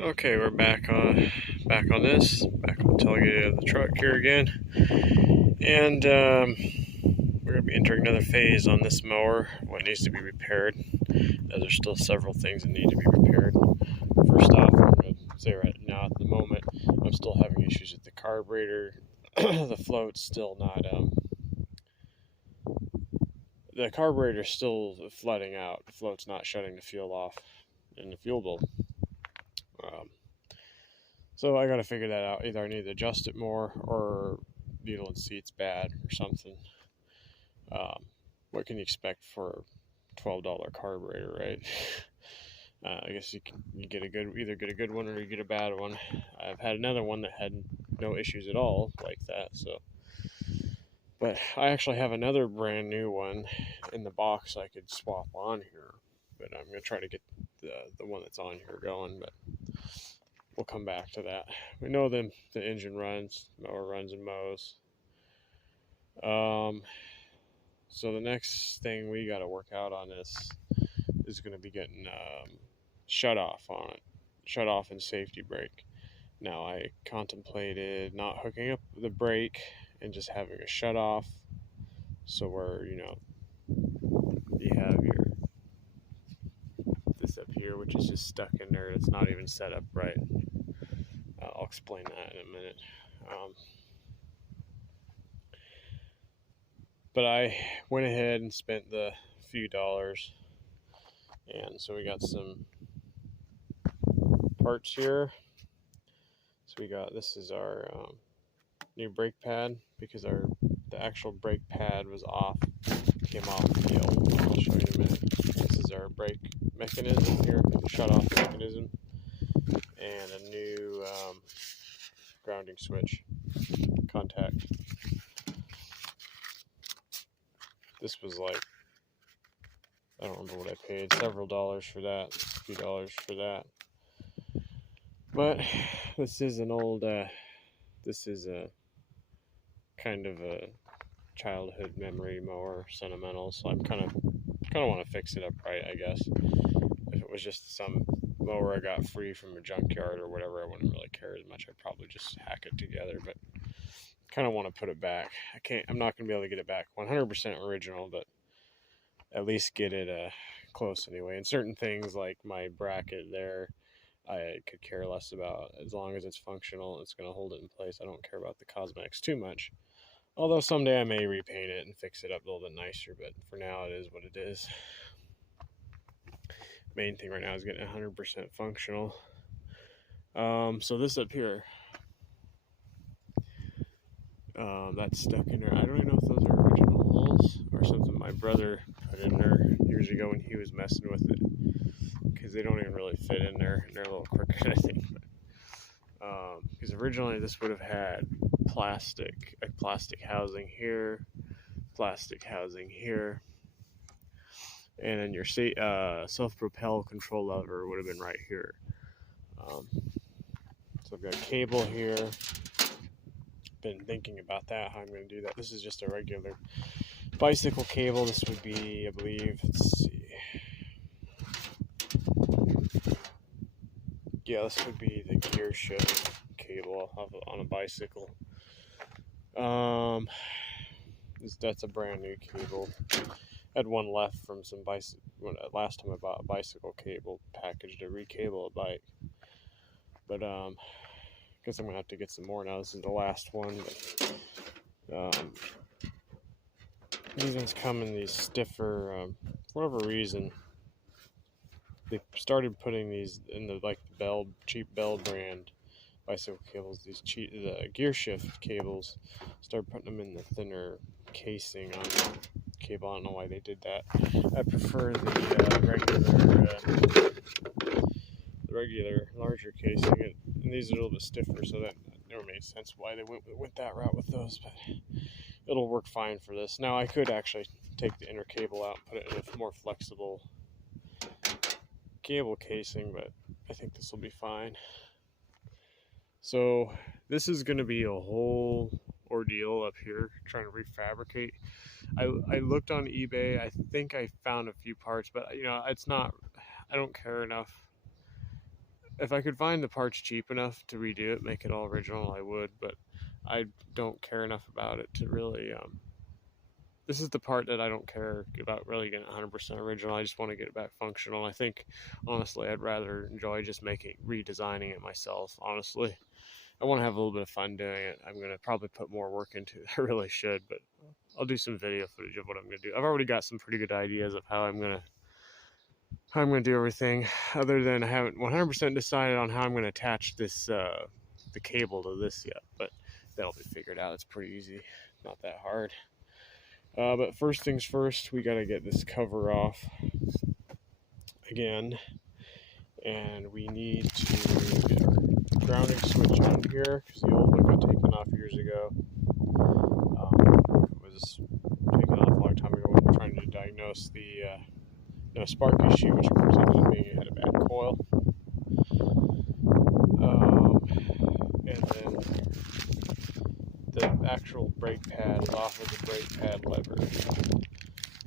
Okay, we're back on the tailgate of the truck here again, and we're gonna be entering another phase on this mower. What needs to be repaired? There's still several things that need to be repaired. First off, I'm gonna say right now at the moment, I'm still having issues with the carburetor. The float's still not the carburetor's still flooding out. The float's not shutting the fuel off in the fuel bowl. Um, So I got to figure that out. Either I need to adjust it more, or needle and seat's bad, or something. Um, what can you expect for a $12 carburetor, right? I guess you get either get a good one or you get a bad one. I've had another one that had no issues at all like that. So, but I actually have another brand new one in the box I could swap on here. But I'm gonna try to get the one that's on here going. But we'll come back to that. We know the engine runs, mower runs and mows. Um, so the next thing we got to work out on this is going to be getting shut off on it, shut off and safety brake. Now I contemplated not hooking up the brake and just having a shut off, so where you have your this up here, which is just stuck in there. It's not even set up right. I'll explain that in a minute. But I went ahead and spent the few dollars, and so we got some parts here. So this is our new brake pad, because the actual brake pad was off, came off the old one. I'll show you in a minute. This is our brake mechanism here, shut off mechanism, and a new grounding switch contact. This was like, I don't remember what I paid, several dollars for that, a few dollars for that. But this is an old, this is a kind of a childhood memory mower, sentimental. So I'm kind of want to fix it up right, I guess. If it was just some mower I got free from a junkyard or whatever, I wouldn't really care as much. I'd probably just hack it together. But kind of want to put it back. I'm not gonna be able to get it back 100% original, but at least get it close anyway. And certain things like my bracket there, I could care less about. As long as it's functional, it's going to hold it in place. I don't care about the cosmetics too much. Although someday I may repaint it and fix it up a little bit nicer, but for now it is what it is. Main thing right now is getting 100% functional. So this up here, that's stuck in there. I don't even know if those are original holes or something my brother put in there years ago when he was messing with it, because they don't even really fit in there, and they're a little crooked, I think. Because originally this would have had plastic housing here, plastic housing here, and then your self-propel control lever would have been right here. So I've got a cable here. Been thinking about that, how I'm going to do that. This is just a regular bicycle cable. This would be, I believe, let's see. Yeah, this would be the gear shift cable on a bicycle. That's a brand new cable. I had one left from some last time I bought a bicycle cable package to recable a bike. But guess I'm gonna have to get some more now. This is the last one. But, these ones come in these stiffer. For whatever reason, they started putting these in the cheap Bell brand bicycle cables. The gear shift cables, started putting them in the thinner casing on the cable. I don't know why they did that. I prefer the regular larger casing, and these are a little bit stiffer, so that never made sense why they went that route with those. But it'll work fine for this. Now I could actually take the inner cable out and put it in a more flexible cable casing, but I think this will be fine. So this is going to be a whole ordeal up here trying to refabricate. I looked on eBay. I think I found a few parts, but it's not, I don't care enough if I could find the parts cheap enough to redo it, make it all original, I would, but I don't care enough about it to really, this is the part that I don't care about really getting 100% original. I just want to get it back functional. I think, honestly, I'd rather enjoy just redesigning it myself, honestly. I want to have a little bit of fun doing it. I'm going to probably put more work into it. I really should, but I'll do some video footage of what I'm going to do. I've already got some pretty good ideas of how I'm going to do everything, other than I haven't 100% decided on how I'm going to attach this the cable to this yet, but that'll be figured out. It's pretty easy, not that hard. But first things first, we got to get this cover off again, and we need to get our grounding switch on here because the old one got taken off years ago. It was taken off a long time ago when we were trying to diagnose the spark issue, which of course ended up being it had a bad coil. And then the actual brake pad is off of the brake pad lever,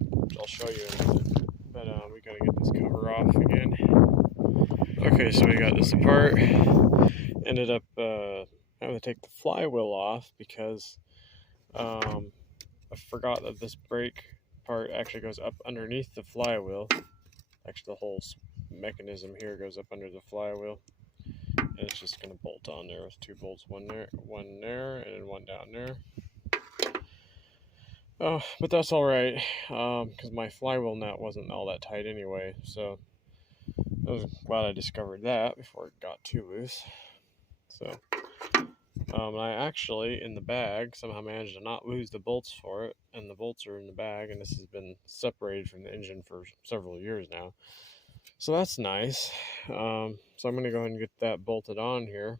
which I'll show you in a minute. But we gotta get this cover off again. Okay, so we got this apart. Ended up having to take the flywheel off because I forgot that this brake part actually goes up underneath the flywheel. Actually, the whole mechanism here goes up under the flywheel, and it's just going to bolt on there with 2 bolts, one there, and then one down there. Oh, but that's all right, because my flywheel nut wasn't all that tight anyway, so I was glad I discovered that before it got too loose. So I actually, in the bag, somehow managed to not lose the bolts for it, and the bolts are in the bag, and this has been separated from the engine for several years now. So that's nice. So I'm going to go ahead and get that bolted on here,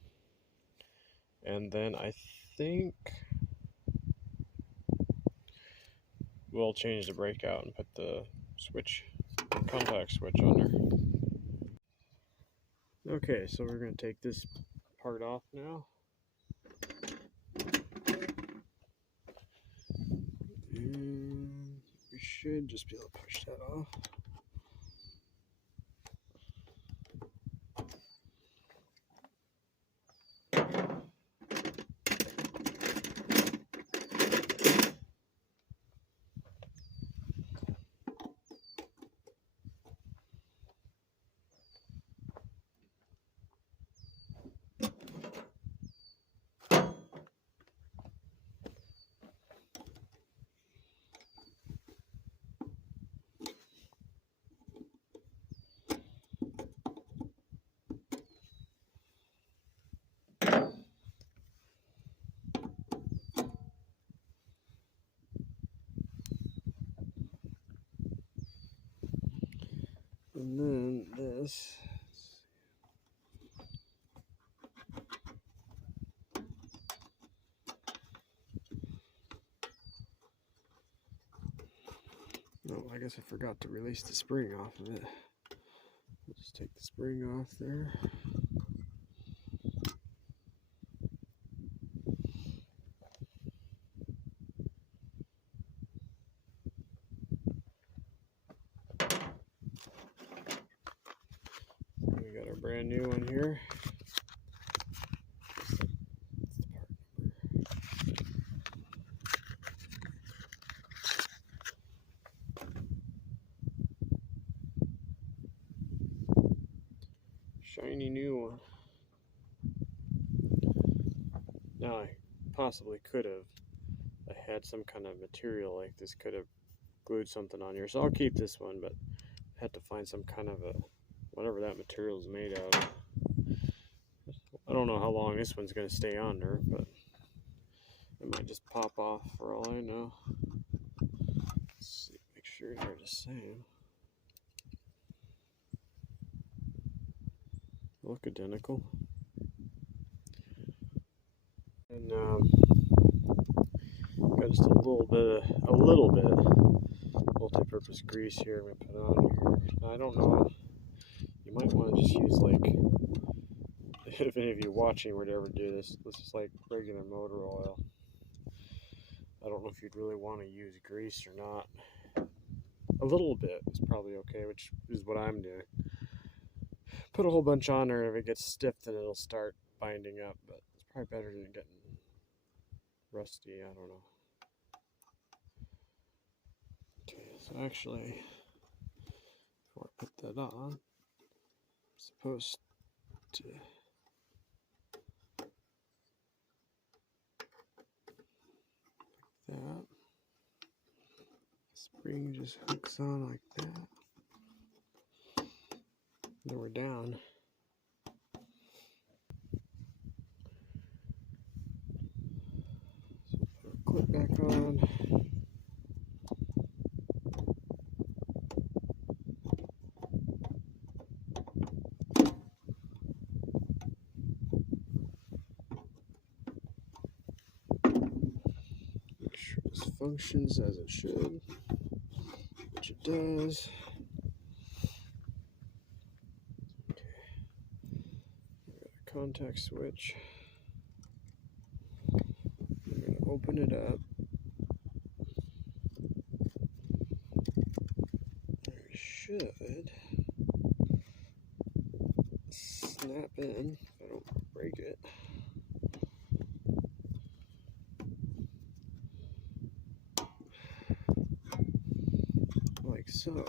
and then I think we'll change the brake out and put the contact switch on there. Okay, so we're going to take this part off now. And we should just be able to push that off. And then this. Oh, I guess I forgot to release the spring off of it. We'll just take the spring off there. We got our brand new one here. Shiny new one. Now I possibly could have, I had some kind of material like this, could have glued something on here. So I'll keep this one, but I had to find some kind of whatever that material is made out of. I don't know how long this one's going to stay on there, but it might just pop off for all I know. Let's see, make sure they're the same. Look identical. And got just a little bit multi-purpose grease here I'm gonna put on here. Now, I don't know, you might want to just use, like, if any of you watching would ever do this is like regular motor oil. I don't know if you'd really want to use grease or not. A little bit is probably okay, which is what I'm doing. put a whole bunch on, or if it gets stiff, then it'll start binding up. But it's probably better than getting rusty. I don't know. Okay, so actually, before I put that on, I'm supposed to that. Spring just hooks on like that. Then we're down. So put our clip back on. Make sure this functions as it should, which it does. Okay. We've got a contact switch. I'm going to open it up. It should snap in if I don't break it. Like so.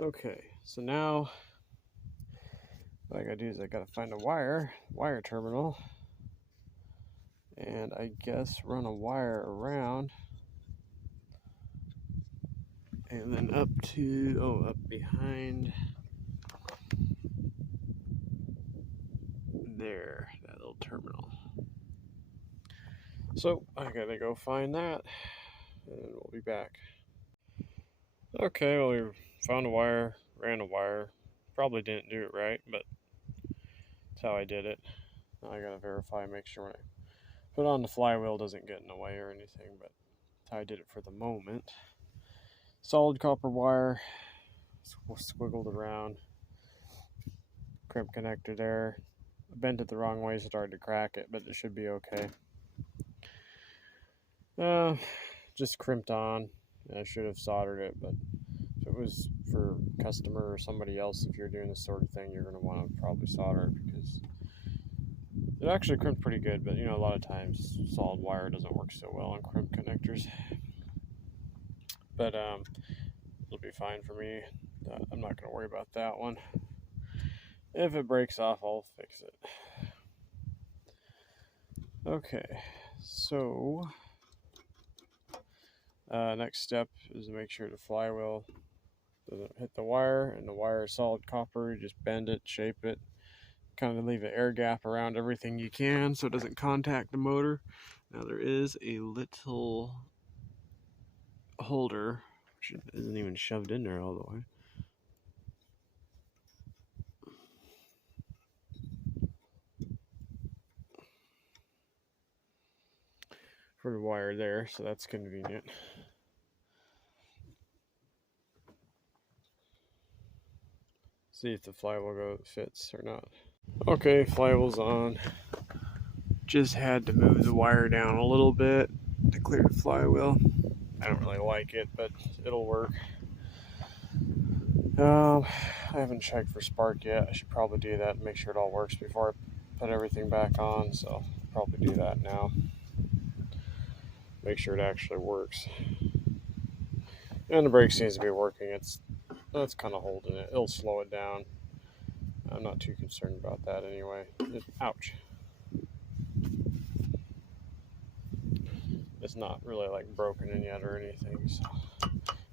Okay, so now what I gotta do is I gotta find a wire terminal, and I guess run a wire around, and then up behind there, that little terminal. So I gotta go find that, and we'll be back. Okay, well, we found a wire, ran a wire. Probably didn't do it right, but that's how I did it. Now I gotta verify, make sure when I put on the flywheel doesn't get in the way or anything, but that's how I did it for the moment. Solid copper wire, squiggled around, crimp connector there. I bent it the wrong way, started to crack it, but it should be okay. Just crimped on. I should have soldered it, but if it was for a customer or somebody else, if you're doing this sort of thing, you're going to want to probably solder it, because it actually crimped pretty good, but a lot of times solid wire doesn't work so well on crimp connectors. But it'll be fine for me. I'm not going to worry about that one. If it breaks off, I'll fix it. Okay, so next step is to make sure the flywheel doesn't hit the wire, and the wire is solid copper. You just bend it, shape it, kind of leave an air gap around everything you can so it doesn't contact the motor. Now there is a little holder, which isn't even shoved in there all the way. For the wire there, so that's convenient. See if the flywheel fits or not. Okay, flywheel's on. Just had to move the wire down a little bit to clear the flywheel. I don't really like it, but it'll work. I haven't checked for spark yet. I should probably do that and make sure it all works before I put everything back on, so I'll probably do that now. Make sure it actually works. And the brake seems to be working. That's kind of holding it. It'll slow it down. I'm not too concerned about that anyway. Ouch. It's not really like broken in yet or anything, so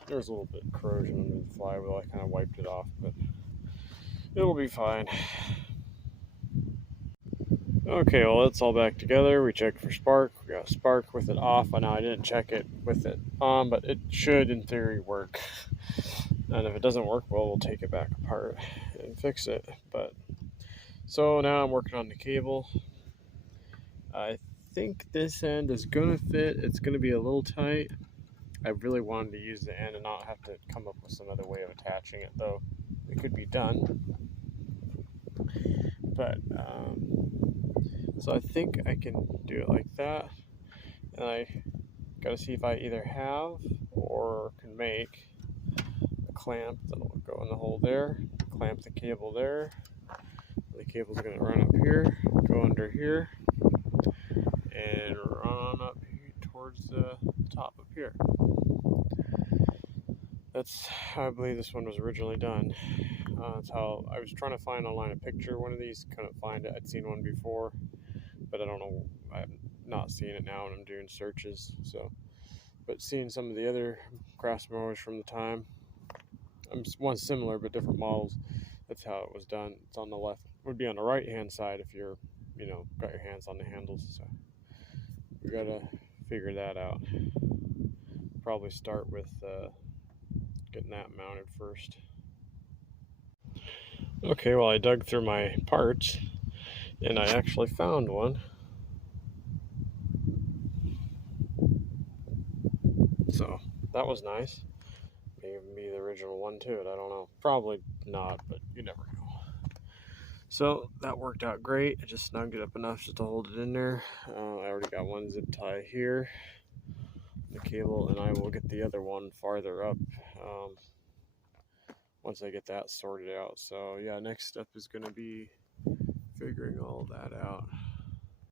there's a little bit of corrosion under the flywheel. I kind of wiped it off, but it'll be fine. Okay, well, it's all back together. We checked for spark. We got a spark with it off. I know I didn't check it with it on, but it should, in theory, work. And if it doesn't work, well, we'll take it back apart and fix it. But so now I'm working on the cable. I think this end is gonna fit. It's gonna be a little tight. I really wanted to use the end and not have to come up with some other way of attaching it, though it could be done. But so I think I can do it like that, and I gotta see if I either have or can make a clamp that'll go in the hole there, clamp the cable there. The cable's gonna run up here, go under here, and run on up towards the top up here. That's how I believe this one was originally done. That's how I was trying to find online a picture of one of these, couldn't find it. I'd seen one before, but I don't know, I'm not seeing it now when I'm doing searches. So, but seeing some of the other Craftsman mowers from the time, one similar but different models, that's how it was done. It's on the left, would be on the right hand side if you're, got your hands on the handles. So we gotta figure that out. Probably start with getting that mounted first. Okay, well, I dug through my parts and I actually found one. So that was nice. Maybe the original one to it, I don't know. Probably not, but you never know. So that worked out great. I just snugged it up enough just to hold it in there. I already got one zip tie here, the cable, and I will get the other one farther up once I get that sorted out. So yeah, next step is going to be figuring all that out.